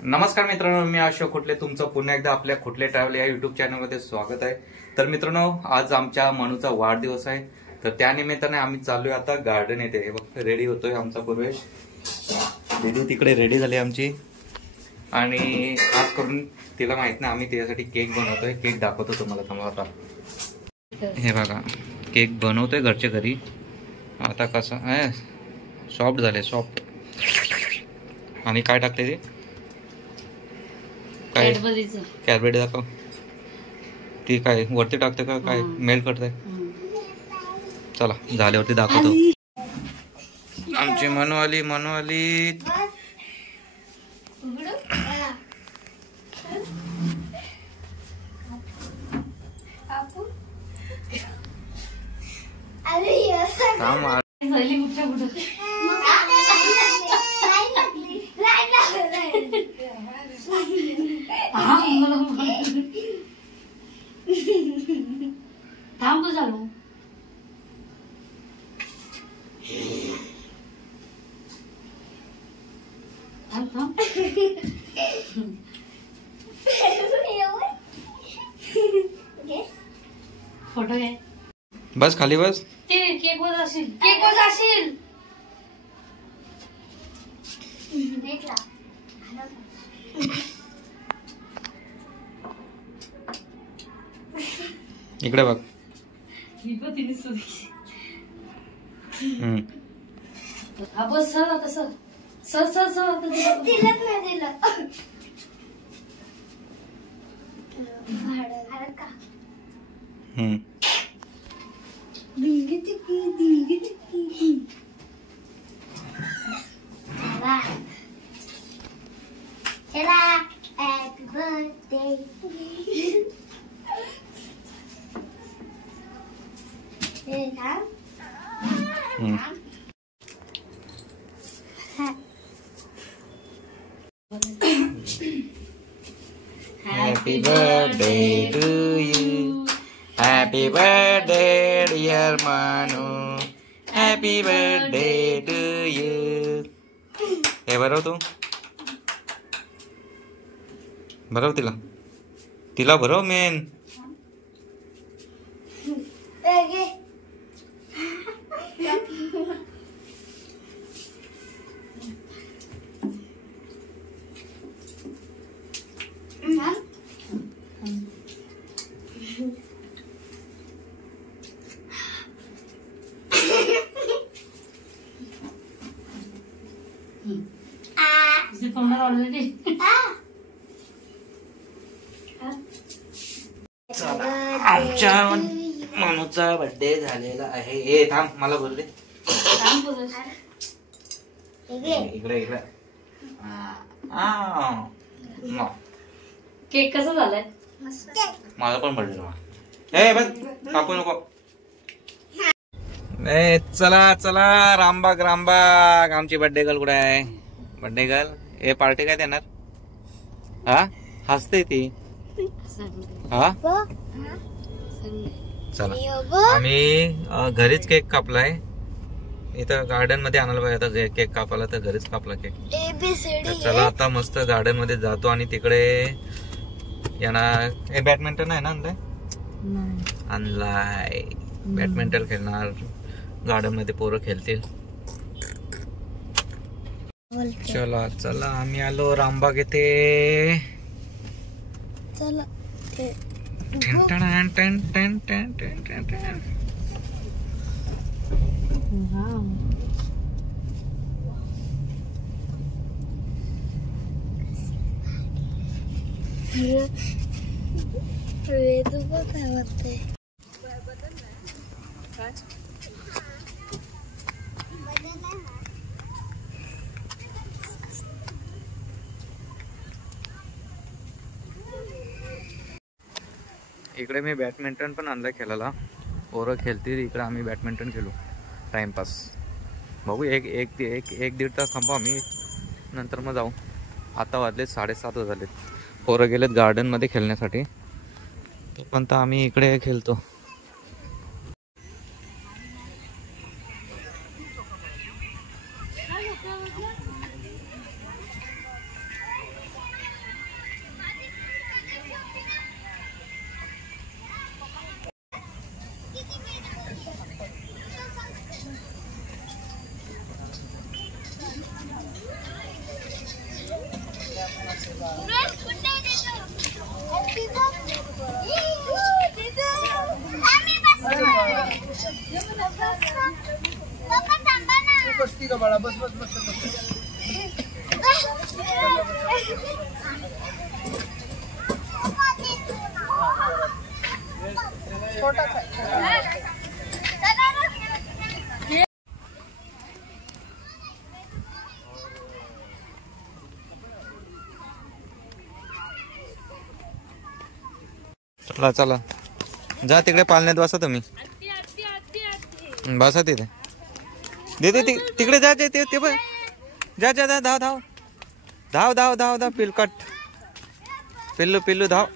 नमस्कार मित्रांनो, मी अशोक खुटले तुमचं पुन्हा एकदा आपल्या खुटले ट्रॅव्हल या युट्यूब चॅनलमध्ये स्वागत आहे। तर मित्रांनो, आज आमच्या मनूचा वाढदिवस आहे, तर त्या निमित्ताने आम्ही चाललोय आता गार्डन येथे। रेडी होतोय आमचा पूर्वेश, दीदी तिकडे रेडी झाली आमची, आणि खास करून तिला माहित नाही आम्ही तिच्यासाठी केक बनवतोय। केक दाखवतो तुम्हाला थांबा आता। हे बघा, केक बनवतोय घरच्या घरी। आता कसं सॉफ्ट झाले, सॉफ्ट। आणि काय टाकते ते? कॅडबरी दाखव। ती काय वरती टाकते का काय मेल करते? चला झाल्यावरती दाखवतो। आमची मनू आली, मनू आली। थांब तो चालू थांब थांब फोटो घे। बस खाली बस। केक वर जाशील, केक वर जाशील। इकडे बघ। बस सर, आता सर सर सर सर दिलं नाही दिलं। Happy birthday. Happy birthday to you. Happy birthday dear Manu. Happy birthday to you. हे भरव तू, भरव तिला, तिला भरव मेन। आमच्या मनूचा बर्थडे झालेला आहे। ए थांब, मला बोलले इकडे इकडे। केक कसा झालाय? माझा पण बर्थडे। ए बस कापू नको। ए चला चला, रामबाग रामबाग। आमची बर्थडे गर्ल कुठे आहे? बर्थडे गर्ल, ए पार्टी काय देणार? हा हसते ती। हा चला, आम्ही घरीच केक कापलाय। इथं गार्डन मध्ये आणायला पाहिजे आता केक कापायला, तर घरीच कापला केक। चला आता मस्त गार्डन मध्ये जातो, आणि तिकडे येणार। हे बॅडमिंटन आहे ना आणलाय, बॅडमिंटन खेळणार गार्डन मध्ये, पोरं खेळतील। चला चला, आम्ही आलो रामबाग येथे। चला काय वाटतंय? इकडे मी बॅडमिंटन पण आणलं खेळायला, पोरं खेळतील इकडे, आम्ही बॅडमिंटन खेळू टाइमपास। बघू एक एक एक एक दीड तास थांबू आम्ही, नंतर मग जाऊ। आता वाजले 7:30 झालेत, पोरं गेलेत गार्डन मध्ये खेळण्यासाठी, पण तर आम्ही इकडे खेळतो। बसती का बाळा? बस बस बस बस. चला चला जा तिकडे पालण्यात बसा तुम्ही. बसा तिथे. दे तिकडे जा ते बघ. जा जा जा धाव धाव धाव धाव धाव धाव पिलकट पिल्लू पिल्लू धाव.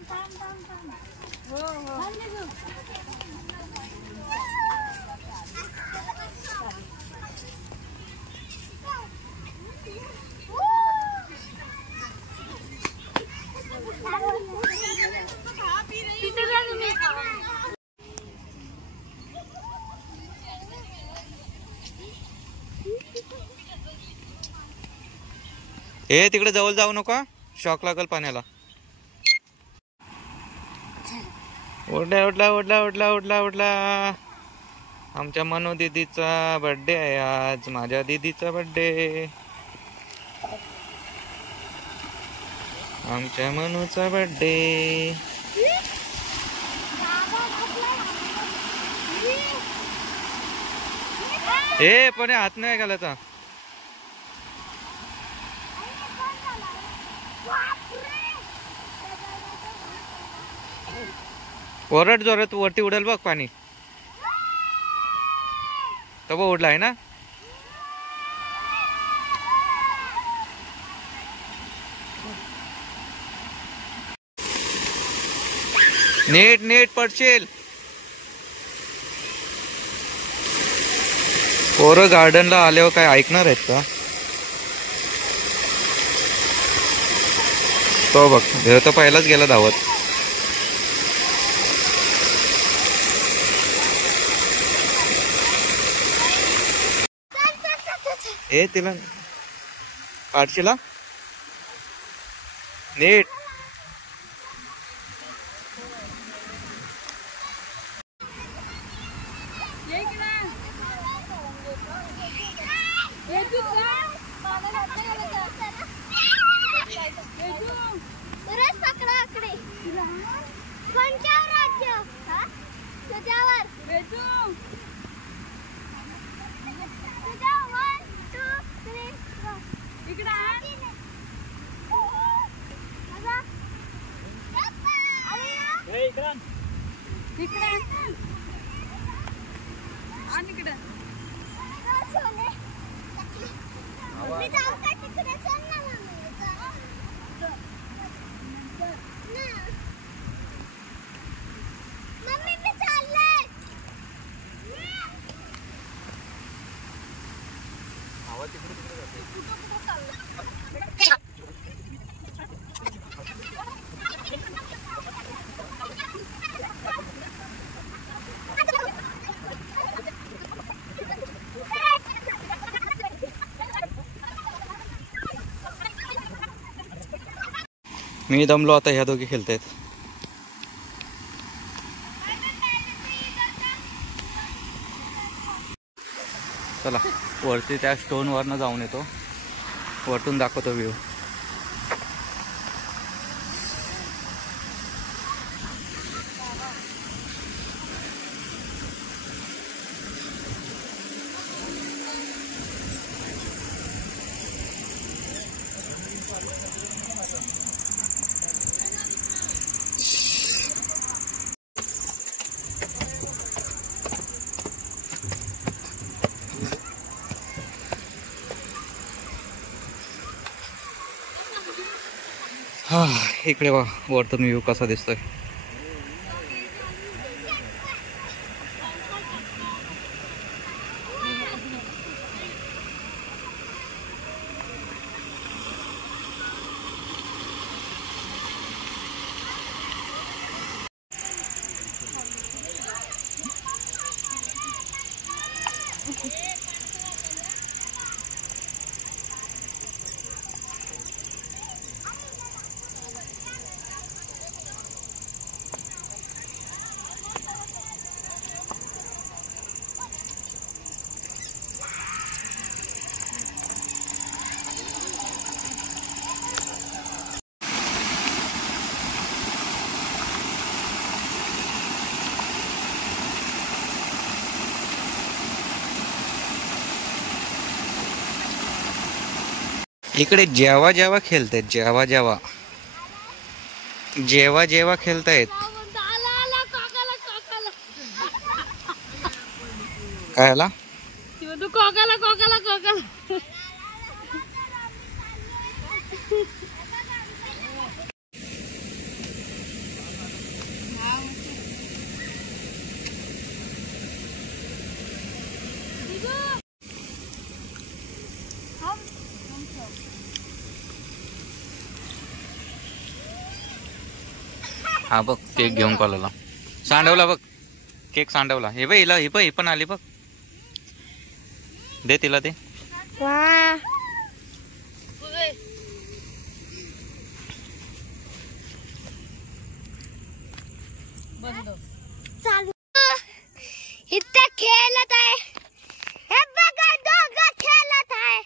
ए तिकडे जवळ जाऊ नका, शॉक लागल पाण्याला. उडला उडला उडला उडला उडला उडला. आमच्या मनू दीदीचा बर्थडे आहे आज. माझ्या दीदीचा बर्थडे. आमच्या मनूचा बर्थडे. ए पण हात नाही घालायचा. ओरड जोरात वरती उडेल बघ पाणी. तो बघ उडला आहे ना. नीट नीट पडशील. पोरं गार्डनला आल्यावर काय ऐकणार आहेत का? तो बघ देव तर पहिलाच गेला धावत. ए तिला काढशीला नीट. मी दमलो आता. ह्या दोघी खेळतायत. चला वरती त्या स्टोन वरनं जाऊन येतो. वरतून दाखवतो व्ह्यू. हा इकडे वा वरतून व्ह्यू कसा दिसतोय. इकडे जेव्हा जेव्हा खेळतायत, जेव्हा जेव्हा जेव्हा जेव्हा खेळतायत. काय आला? कोकाला कोकाला कोकाला. हा बघ केक घेऊन कॉलला सांडवला बघ. केक सांडवला. हे बघ हिला, ही पण आली बघ. दे तिला, दे. इथे खेळत आहे. हे बघा दोघं खेळत आहे.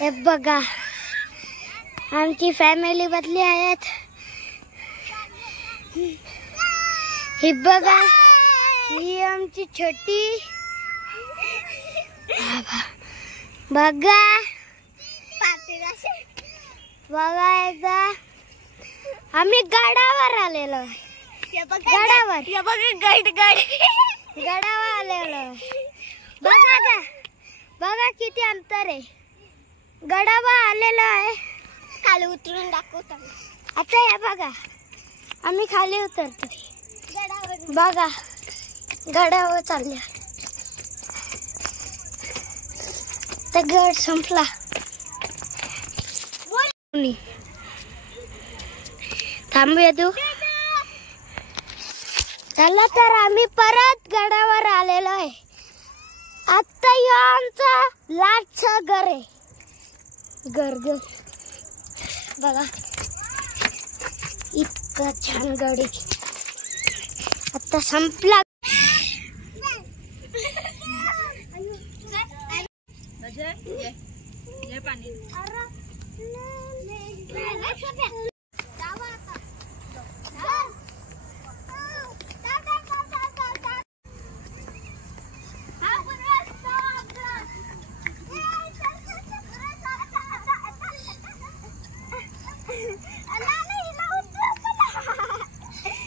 हे बघा आमची फॅमिली बदली आहेत. ही बघा ही आमची छोटी. बघा बघा एकदा आम्ही गडावर आलेलो. गडावर गडावर आलेलो. बघा का, बघा किती अंतर आहे. गडावर आलेलो आहे. खाली उतरून दाखवतो आता. हे बघा आम्ही खाली उतरतोय. बघा गडावर चालल्या. तर गड संपला. थांबूया तू. चला तर आम्ही परत गडावर आलेलो आहे. आता आमचा लाटचं घर आहे. घर बघा इतका छान गड आहे. आता संपला.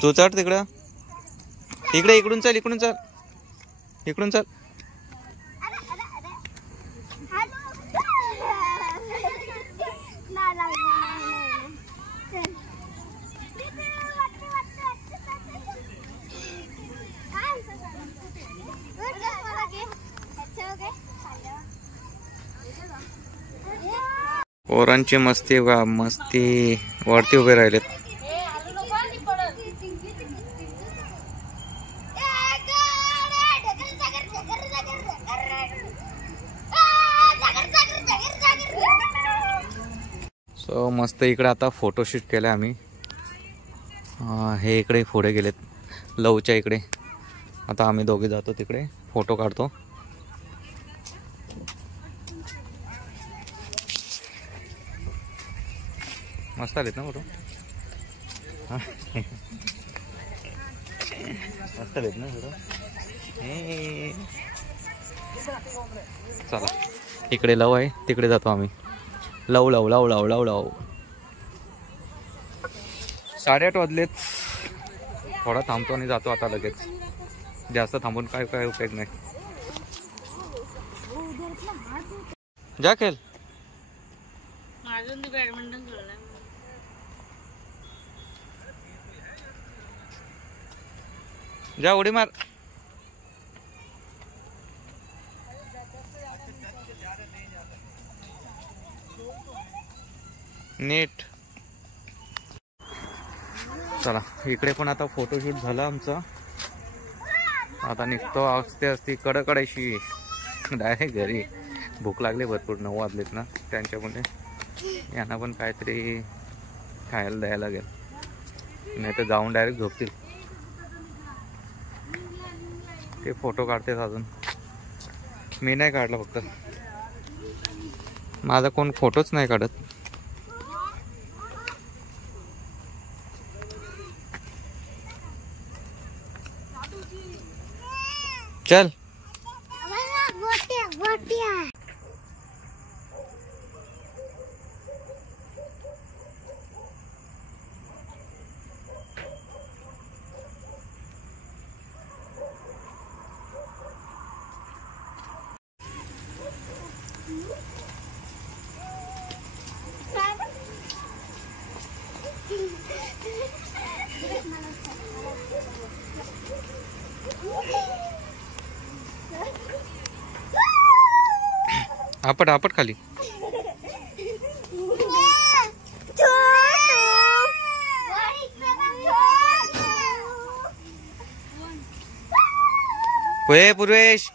तू चढ तिकडं. इकडे इकडून चल, इकडून चल, इकडून चल. पोरांची मस्ती बघा, मस्ती. वरती उभे राहिलेत. सो मस्त इकडे आता फोटोशूट केलं आम्ही. हे इकडे पुढे गेलेत लवच्या इकडे. आता आम्ही दोघे जातो तिकडे फोटो काढतो. मस्त आलेत ना फोटो. मस्त आलेत ना फोटो. चला इकडे लव आहे, तिकडे जातो आम्ही. लव लव लव लव लव लव. 8:30 वाजलेत. थोडा थांबतो आणि जातो आता लगेच. जास्त थांबून काय काय उपयोग नाही. जा खेळ. बॅडमिंटन खेळलाय. जा उडी मार. नीट. चला इकडे पण आता फोटोशूट झाला आमचा. आता निघतो. असते असती कडकडायची डायरेक्ट घरी. भूक लागली भरपूर. 9 वाजलेत ना. त्यांच्यामुळे यांना पण काहीतरी खायला द्यायला लागेल, नाही तर जाऊन डायरेक्ट झोपतील. ते फोटो काढतेच अजून. मी नाही काढला. फक्त माझा कोण फोटोच नाही काढत. चल आपट आपट खाली. होय पूर्वेश.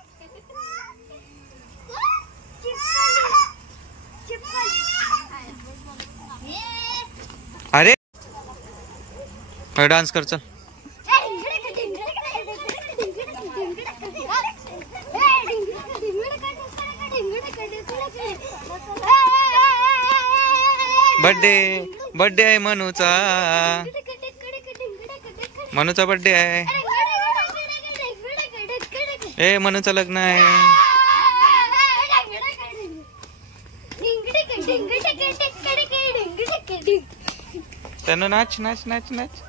अरे डान्स कर चल. बर्थडे आहे मनूचा. मनूचा बर्थडे आहे. ए मनूचं लग्न आहे. त्यानं नाच नाच नाच नाच.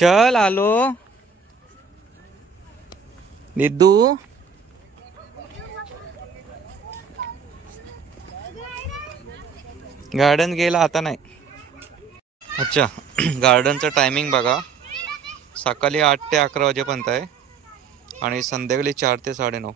चल आलो निद्दू. गार्डन गेला आता नाही. अच्छा गार्डनचं टायमिंग बघा. सकाळी 8 ते 11 वाजेपर्यंत आहे आणि संध्याकाळी 4 ते 9:30.